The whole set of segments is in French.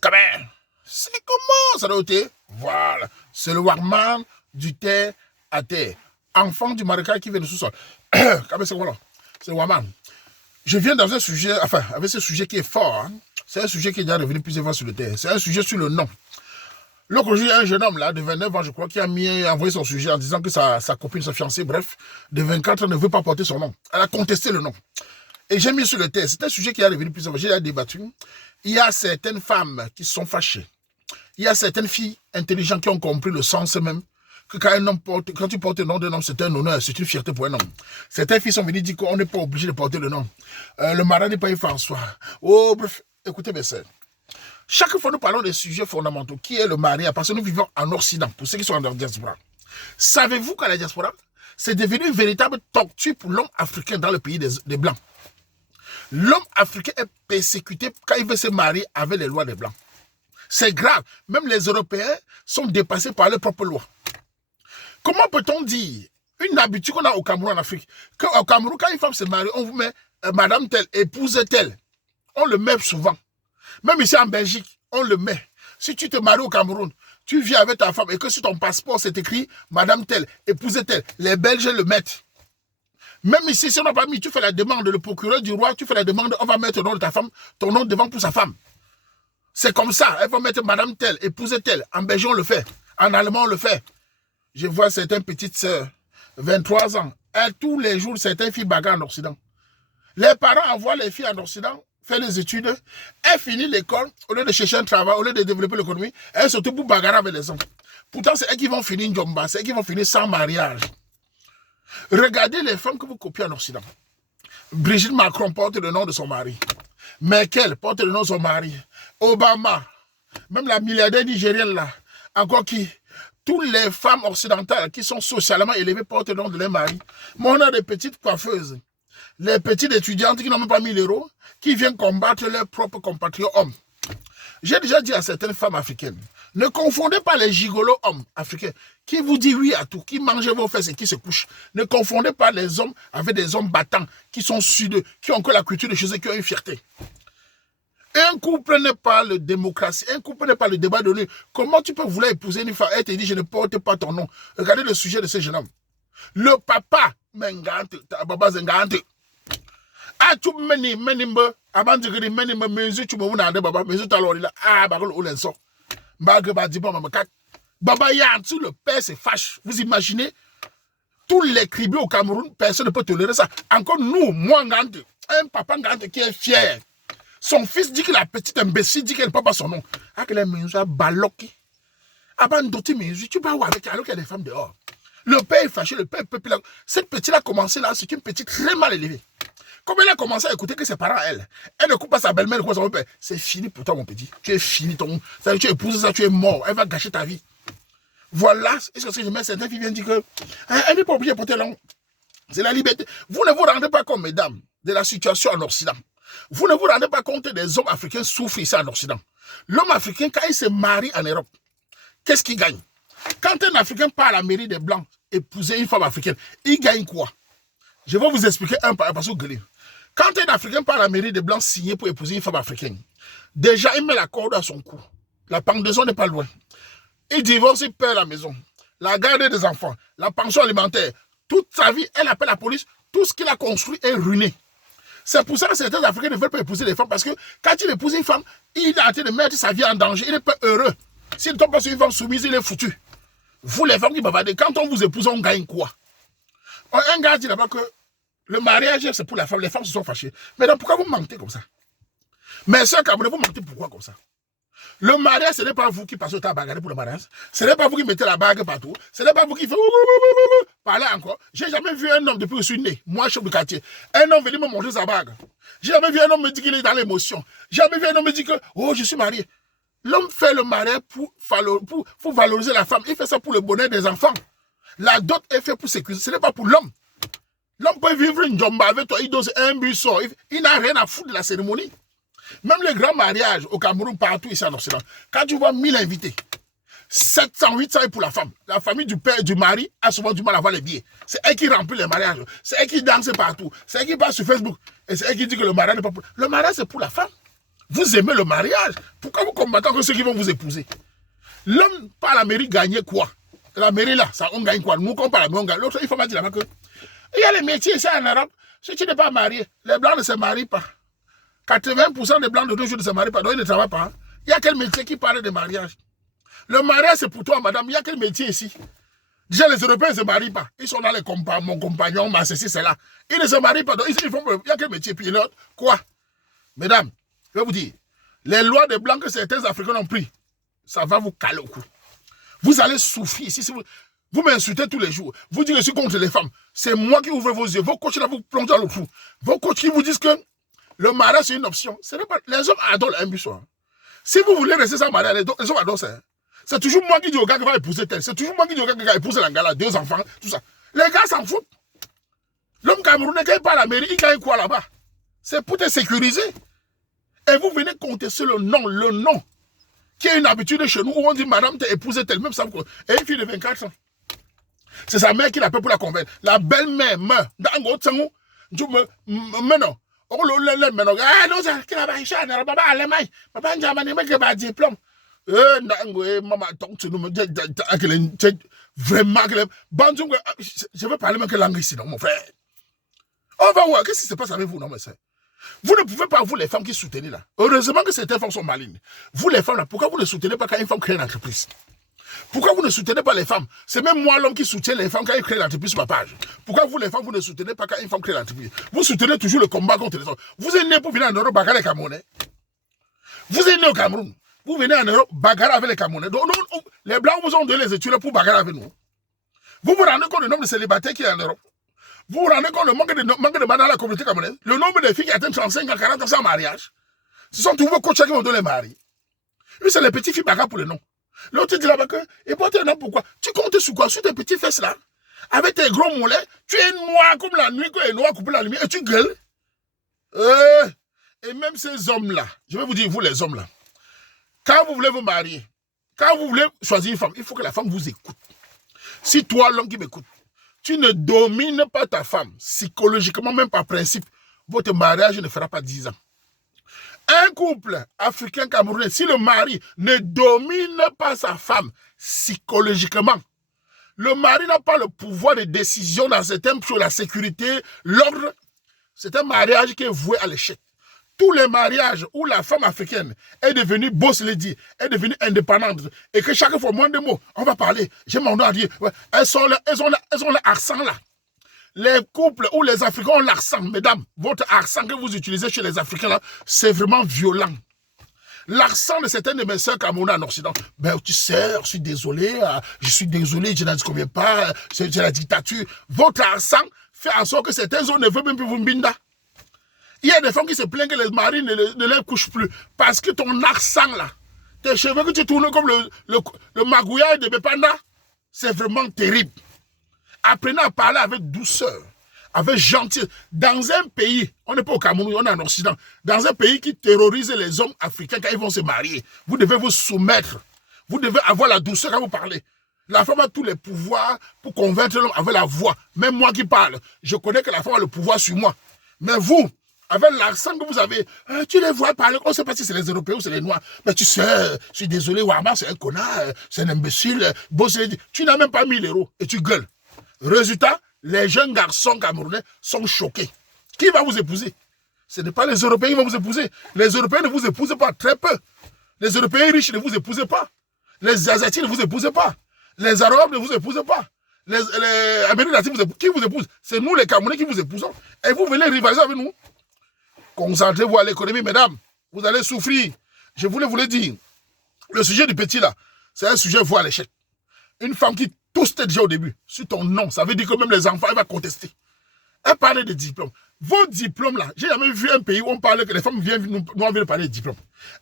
Quand même, c'est comment ça doit être? Voilà, c'est le Warman du terre à terre. Enfant du marécage qui vient de sous-sol. Quand même, c'est voilà. C'est le Warman. Je viens dans un sujet, enfin, avec ce sujet qui est fort. Hein. C'est un sujet qui est déjà revenu plusieurs fois sur le terre. C'est un sujet sur le nom. L'autre jour, il y a un jeune homme là, de 29 ans, je crois, qui a envoyé son sujet en disant que sa copine, sa fiancée, bref, de 24 ans, ne veut pas porter son nom. Elle a contesté le nom. Et j'ai mis sur le terre. C'est un sujet qui est revenu plusieurs fois. J'ai débattu. Il y a certaines femmes qui sont fâchées. Il y a certaines filles intelligentes qui ont compris le sens même que quand tu portes le nom d'un homme, c'est un honneur, c'est une fierté pour un homme. Certaines filles sont venues dire qu'on n'est pas obligé de porter le nom. Le mari n'est pas un François. Oh, bref, écoutez mes sœurs. Chaque fois nous parlons des sujets fondamentaux, qui est le mariage, parce que nous vivons en Occident, pour ceux qui sont en diaspora. Savez-vous qu'à la diaspora, c'est devenu une véritable torture pour l'homme africain dans le pays des Blancs. L'homme africain est persécuté quand il veut se marier avec les lois des Blancs. C'est grave. Même les Européens sont dépassés par leurs propres lois. Comment peut-on dire, une habitude qu'on a au Cameroun en Afrique, qu'au Cameroun, quand une femme se marie, on vous met madame telle, épouse telle. On le met souvent. Même ici en Belgique, on le met. Si tu te maries au Cameroun, tu vis avec ta femme et que sur ton passeport, c'est écrit madame telle, épouse telle, les Belges le mettent. Même ici, si on n'a pas mis, tu fais la demande, le procureur du roi, tu fais la demande, on va mettre le nom de ta femme, ton nom devant pour sa femme. C'est comme ça, elle va mettre madame telle, épouse telle. En Belgique, on le fait. En allemand, on le fait. Je vois certaines petites sœurs, 23 ans, tous les jours, certaines filles bagarrent en Occident. Les parents envoient les filles en Occident faire les études. Elles finissent l'école, au lieu de chercher un travail, au lieu de développer l'économie, elles sont toutes pour bagarrer avec les hommes. Pourtant, c'est elles qui vont finir Njomba, c'est elles qui vont finir sans mariage. Regardez les femmes que vous copiez en Occident. Brigitte Macron porte le nom de son mari. Merkel porte le nom de son mari. Obama, même la milliardaire nigérienne là, encore qui, toutes les femmes occidentales qui sont socialement élevées portent le nom de leur mari. Mais on a des petites coiffeuses, les petites étudiantes qui n'ont même pas 1000 euros, qui viennent combattre leurs propres compatriotes hommes. J'ai déjà dit à certaines femmes africaines, ne confondez pas les gigolos hommes africains qui vous disent oui à tout, qui mangent vos fesses et qui se couchent. Ne confondez pas les hommes avec des hommes battants qui sont sudeux, qui ont que la culture de chez eux, qui ont une fierté. Un couple n'est pas la démocratie, un couple n'est pas le débat de l'ONU. Comment tu peux vouloir épouser une femme et te dire je ne porte pas ton nom? Regardez le sujet de ce jeune homme. Le papa, Mengante, Baba Zengante. Ah, tu menimbe, avant de dire menimbe, mais tu me vois dans Baba, mais tu t'as l'orilla, ah, bah, on l'en sort. Baba Yantou, le père se fâche. Vous imaginez, tous les cribés au Cameroun, personne ne peut tolérer ça. Encore nous, moi, Ngante, un papa Ngante qui est fier. Son fils dit que la petite imbécile dit qu'elle ne peut pas son nom. Ah, que les maisons baloquées. Abandoti maisons, tu vas voir avec alors qu'il y a des femmes dehors. Le père est fâché, le père est populaire. Cette petite a commencé là, c'est une petite très mal élevée. Comme elle a commencé à écouter que ses parents, elle ne coupe pas sa belle-mère, elle coupe son père. C'est fini pour toi, mon petit. Tu es fini, tu es épousé ça, tu es mort. Elle va gâcher ta vie. Voilà, est-ce que je mets certaines filles viennent dire que elle n'est pas obligée de porter long. C'est la liberté. Vous ne vous rendez pas compte, mesdames, de la situation en Occident. Vous ne vous rendez pas compte des hommes africains souffrent ici en Occident. L'homme africain, quand il se marie en Europe, qu'est-ce qu'il gagne? Quand un Africain part à la mairie des Blancs épouser une femme africaine, il gagne quoi? Je vais vous expliquer un par un parce que vous gueulez. Quand un Africain part à la mairie des Blancs signer pour épouser une femme africaine, déjà il met la corde à son cou. La pendaison n'est pas loin. Il divorce, il perd la maison, la garde des enfants, la pension alimentaire. Toute sa vie, elle appelle la police. Tout ce qu'il a construit est ruiné. C'est pour ça que certains Africains ne veulent pas épouser les femmes parce que quand il épouse une femme, il est en train de mettre sa vie en danger. Il n'est pas heureux. S'il ne tombe pas sur une femme soumise, il est foutu. Vous, les femmes qui bavardez, quand on vous épouse, on gagne quoi? Un gars dit là-bas que le mariage, c'est pour la femme. Les femmes se sont fâchées. Mais donc, pourquoi vous mentez comme ça? Mais ça, Camerounais, vous mentez pourquoi comme ça? Le mariage, ce n'est pas vous qui passez au temps à bagarrer pour le mariage. Ce n'est pas vous qui mettez la bague partout. Ce n'est pas vous qui faites parler encore. J'ai jamais vu un homme depuis que je suis né, moi, chef de quartier. Un homme venir me montrer sa bague. J'ai jamais vu un homme me dire qu'il est dans l'émotion. J'ai jamais vu un homme me dire que, oh, je suis marié. L'homme fait le mariage pour valoriser la femme. Il fait ça pour le bonheur des enfants. La dot est faite pour sécuriser. Ce n'est pas pour l'homme. L'homme peut vivre une jomba avec toi. Il dose un buisson. Il n'a rien à foutre de la cérémonie. Même les grands mariages au Cameroun, partout ici en Occident, quand tu vois 1000 invités, 700, 800 est pour la femme. La famille du père et du mari a souvent du mal à avoir les billets. C'est elle qui remplit les mariages. C'est elle qui danse partout. C'est elle qui passe sur Facebook. Et c'est elle qui dit que le mariage n'est pas pour... Le mariage, c'est pour la femme. Vous aimez le mariage. Pourquoi vous combattez que ceux qui vont vous épouser? L'homme, par la mairie, gagnait quoi? La mairie là, ça, on gagne quoi? Nous, quand on parle, on gagne. L'autre, il faut pas dire là-bas que. Il y a les métiers ici en Europe. Si tu n'es pas marié, les blancs ne se marient pas. 80% des blancs de 2 jours ne se marient pas, donc ils ne travaillent pas. Il y a quel métier qui parle de mariage? Le mariage, c'est pour toi, madame. Il y a quel métier ici? Déjà, les Européens ne se marient pas. Ils sont dans les mon compagnon, ma ceci, c'est là. Ils ne se marient pas. Donc, ils font. Il y a quel métier? Puis l'autre, quoi? Mesdames, je vais vous dire, les lois des blancs que certains Africains ont pris, ça va vous caler au cou. Vous allez souffrir ici. Si vous m'insultez tous les jours. Vous dites que je suis contre les femmes. C'est moi qui ouvre vos yeux. Vos coachs là vous plongent dans le trou. Vos coachs qui vous disent que le mariage c'est une option. Ce n'est pas. Les hommes adorent l'ambition. Si vous voulez rester sans mariage, les hommes adorent ça. C'est toujours moi qui dis au gars qui va épouser tel. C'est toujours moi qui dis au gars qui va épouser la gala, 2 enfants, tout ça. Les gars s'en foutent. L'homme camerounais qui n'est pas à la mairie, il gagne quoi là-bas? C'est pour te sécuriser. Et vous venez contester le nom, qui est une habitude chez nous où on dit madame t'es épousée tel même ça. Et une fille de 24 ans. C'est sa mère qui l'appelle pour la convaincre. La belle-mère meurt. Dans un gros temps, mais non. Oh, le mais non. Ah non, c'est qui la baïcha, la baba Allemagne. Baba Njamani, mais qui a un diplôme. Maman, donc tu nous dis vraiment je veux parler même que langue ici, non, mon frère. On va voir, qu'est-ce qui se passe avec vous, non, mais c'est. Vous ne pouvez pas, vous les femmes qui soutenez là. Heureusement que certaines femmes sont malignes. Vous les femmes là, pourquoi vous ne soutenez pas quand une femme crée une entreprise? Pourquoi vous ne soutenez pas les femmes? C'est même moi l'homme qui soutient les femmes quand ils créent l'entreprise sur ma page. Pourquoi vous les femmes, vous ne soutenez pas quand une femme crée l'entreprise? Vous soutenez toujours le combat contre les hommes. Vous êtes né pour venir en Europe bagarrer les Camerounais. Vous êtes né au Cameroun. Vous venez en Europe bagarrer avec les Camerounais. Donc, les Blancs vous ont donné les études pour bagarrer avec nous. Vous vous rendez compte du nombre de célibataires qui est en Europe? Vous vous rendez compte du manque de mal dans la communauté camerounaise? Le nombre de filles qui atteignent 35 ans, 40 ans sans mariage. Ce sont tous vos coachs qui vont donner les maris. Eux, c'est les petits filles bagarres pour le nom. L'autre dit là-bas que, et porter un homme pourquoi? Tu comptes sur quoi? Sur tes petits fesses là? Avec tes gros mollets, tu es noir comme la nuit, quand il est noir coupé la lumière, et tu gueules. Et même ces hommes-là, je vais vous dire, vous les hommes là, quand vous voulez vous marier, quand vous voulez choisir une femme, il faut que la femme vous écoute. Si toi, l'homme qui m'écoute, tu ne domines pas ta femme, psychologiquement, même par principe, votre mariage ne fera pas 10 ans. Un couple africain-camerounais, si le mari ne domine pas sa femme psychologiquement, le mari n'a pas le pouvoir de décision dans certaines choses, la sécurité, l'ordre, c'est un mariage qui est voué à l'échec. Tous les mariages où la femme africaine est devenue boss lady, est devenue indépendante, et que chaque fois, moins de mots, on va parler, j'ai mon nom à dire, ouais, elles ont l'accent là. Les couples où les Africains ont l'accent, mesdames, votre accent que vous utilisez chez les Africains là, c'est vraiment violent. L'accent de certaines de mes soeurs camerounais en Occident, ben tu sais, je suis désolé, je n'en conviens pas, c'est la dictature. Votre accent fait en sorte que certaines zones ne veulent même plus vous mbinda. Il y a des femmes qui se plaignent que les maris ne les couchent plus parce que ton accent là, tes cheveux que tu tournes comme le magouillage de Bepanda, c'est vraiment terrible. Apprenez à parler avec douceur, avec gentillesse. Dans un pays, on n'est pas au Cameroun, on est en Occident, dans un pays qui terrorise les hommes africains quand ils vont se marier, vous devez vous soumettre. Vous devez avoir la douceur quand vous parlez. La femme a tous les pouvoirs pour convaincre l'homme avec la voix. Même moi qui parle, je connais que la femme a le pouvoir sur moi. Mais vous, avec l'accent que vous avez, tu les vois parler, on ne sait pas si c'est les Européens ou c'est les Noirs. Mais tu sais, je suis désolé, Warma, c'est un connard, c'est un imbécile. Tu n'as même pas 1000 euros et tu gueules. Résultat, les jeunes garçons camerounais sont choqués. Qui va vous épouser? Ce n'est pas les Européens qui vont vous épouser. Les Européens ne vous épousent pas, très peu. Les Européens riches ne vous épousent pas. Les Asiatiques ne vous épousent pas. Les Arabes ne vous épousent pas. Les Américains latins, qui vous épousent? C'est nous les Camerounais qui vous épousons. Et vous venez rivaliser avec nous. Concentrez-vous à l'économie, mesdames. Vous allez souffrir. Je voulais vous le dire. Le sujet du petit là, c'est un sujet voie à l'échec. Une femme qui touche déjà au début sur ton nom, ça veut dire que même les enfants, elle va contester. Elle parlait de diplômes. Vos diplômes là, j'ai jamais vu un pays où on parle que les femmes viennent nous parler de diplômes.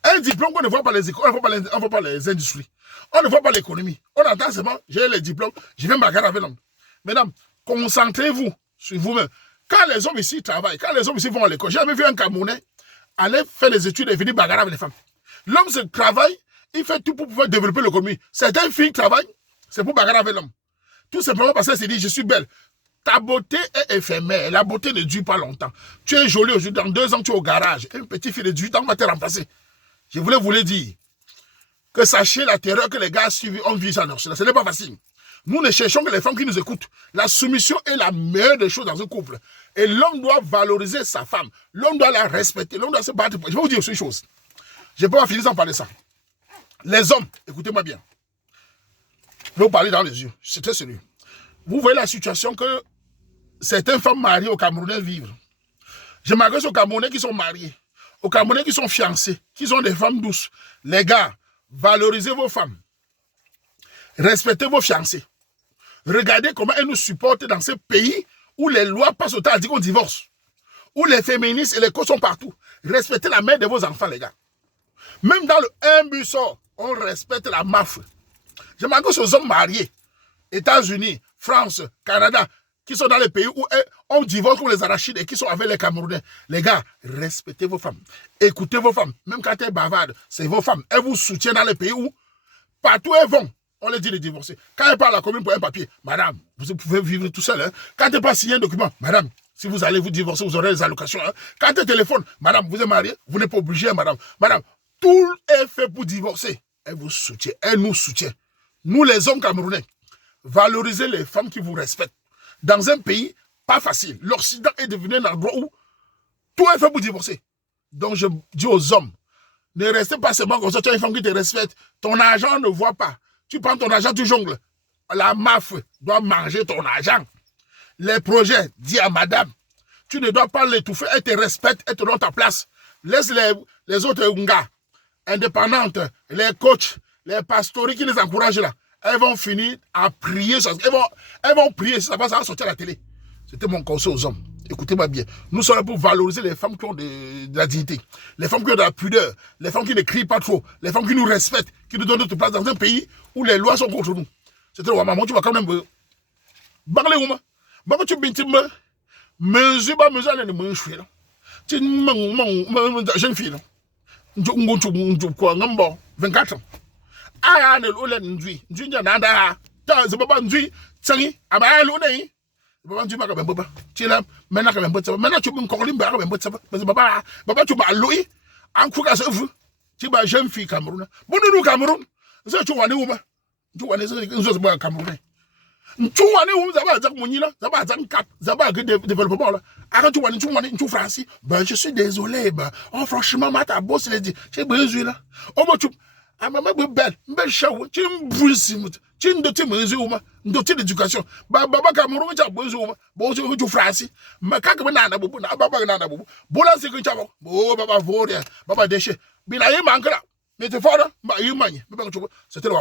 Un diplôme qu'on ne voit pas les écoles, on ne voit pas les industries. On ne voit pas l'économie. On entend seulement, j'ai les diplômes, je vais me bagarrer avec l'homme. Mesdames, concentrez-vous sur vous-même. Quand les hommes ici travaillent, quand les hommes ici vont à l'école, j'ai jamais vu un Camerounais aller faire les études et venir bagarrer avec les femmes. L'homme se travaille, il fait tout pour pouvoir développer l'économie. Certaines filles travaillent, c'est pour bagarrer avec l'homme. Tout simplement parce qu'elle s'est dit, je suis belle. Ta beauté est éphémère. La beauté ne dure pas longtemps. Tu es jolie aujourd'hui, dans 2 ans, tu es au garage. Une petite fille de 18 ans va te remplacer. Je voulais vous le dire. Que sachez la terreur que les gars suivent, on vit ça. Ce n'est pas facile. Nous ne cherchons que les femmes qui nous écoutent. La soumission est la meilleure des choses dans un couple. Et l'homme doit valoriser sa femme. L'homme doit la respecter. L'homme doit se battre. Je vais vous dire une chose. Je ne peux pas finir sans parler de ça. Les hommes, écoutez-moi bien. Je vais vous parler dans les yeux. C'est très sérieux. Vous voyez la situation que certaines femmes mariées au Camerounais vivent. Je m'adresse aux Camerounais qui sont mariés, aux Camerounais qui sont fiancés, qui sont des femmes douces. Les gars, valorisez vos femmes. Respectez vos fiancés. Regardez comment elles nous supportent dans ce pays où les lois passent au temps à dire qu'on divorce. Où les féministes et les causes sont partout. Respectez la mère de vos enfants, les gars. Même dans le 1 buisson, on respecte la MAF. Je m'adresse aux hommes mariés. États-Unis, France, Canada, qui sont dans les pays où on divorce comme les arachides et qui sont avec les Camerounais. Les gars, respectez vos femmes. Écoutez vos femmes. Même quand elles bavardent, c'est vos femmes. Elles vous soutiennent dans les pays où, partout elles vont, on les dit de divorcer. Quand elles parlent à la commune pour un papier, madame, vous pouvez vivre tout seul. Hein? Quand elles pas signer un document, madame, si vous allez vous divorcer, vous aurez les allocations. Hein? Quand elles téléphonent, madame, vous êtes mariée, vous n'êtes pas obligé, madame. Madame, tout est fait pour divorcer. Elle vous soutient, elle nous soutient. Nous, les hommes camerounais, valorisez les femmes qui vous respectent. Dans un pays pas facile, l'Occident est devenu un endroit où tout est fait pour divorcer. Donc je dis aux hommes, ne restez pas seulement comme ça, tu as une femme qui te respecte. Ton argent ne voit pas. Tu prends ton argent, tu jongles. La MAF doit manger ton argent. Les projets, dis à madame, tu ne dois pas l'étouffer, elle te respecte, elle te donne ta place. Laisse les autres gars, indépendantes, les coachs, les pastories qui les encouragent là. Elles vont finir à prier. Elles vont prier, ça va sortir à la télé. C'était mon conseil aux hommes. Écoutez-moi bien. Nous sommes là pour valoriser les femmes qui ont de la dignité. Les femmes qui ont de la pudeur. Les femmes qui ne crient pas trop. Les femmes qui nous respectent. Qui nous donnent notre place dans un pays où les lois sont contre nous. C'était le maman. Tu vas quand même... Parlez où, moi. Tu vas mesure, elle ne me chouille. Tu es jeune fille. Tu es 24 ans. Ah, ne l'ole ndui nanda ta zebaba ndui tsangi aba l'one baba ndui maka bemba tila mena ka bemba tsaba mena tu bin kokoli mba ka bemba tsaba baba tu ba loi an kuka sefu ti ba jeune fille Cameroun bunu Cameroun ze tu wani uma tu wani ze nzo ba Cameroun tu wani uma zaba zak munyila zaba zak cap zaba que développement là aka tu wani tu France ben je suis désolé ben oh franchement mata boss le dit j'ai besoin là oh moi tu maman belle show tu me tu ne te mesures de l'éducation baba Cameroun tu as besoin bon tu France mais quand que na bobu na baba na bobu bola c'est que tu as bon baba voria baba déchet bila y manque là mais te fort ba y manie c'était le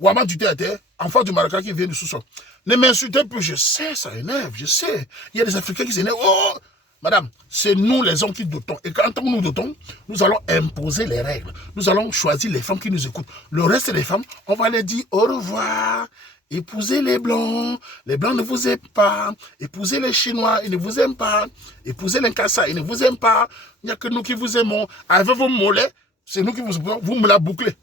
Waman du théâtre, enfant du Marocain qui vient du sous-sol. Ne m'insultez plus, je sais, ça énerve, je sais. Il y a des Africains qui s'énervent. Oh, madame, c'est nous les hommes qui dotons. Et quand nous dotons, nous allons imposer les règles. Nous allons choisir les femmes qui nous écoutent. Le reste des femmes, on va les dire au revoir. Épousez les blancs ne vous aiment pas. Épousez les Chinois, ils ne vous aiment pas. Épousez les Kassa, ils ne vous aiment pas. Il n'y a que nous qui vous aimons. Avec vos mollets, c'est nous qui vous me la bouclez.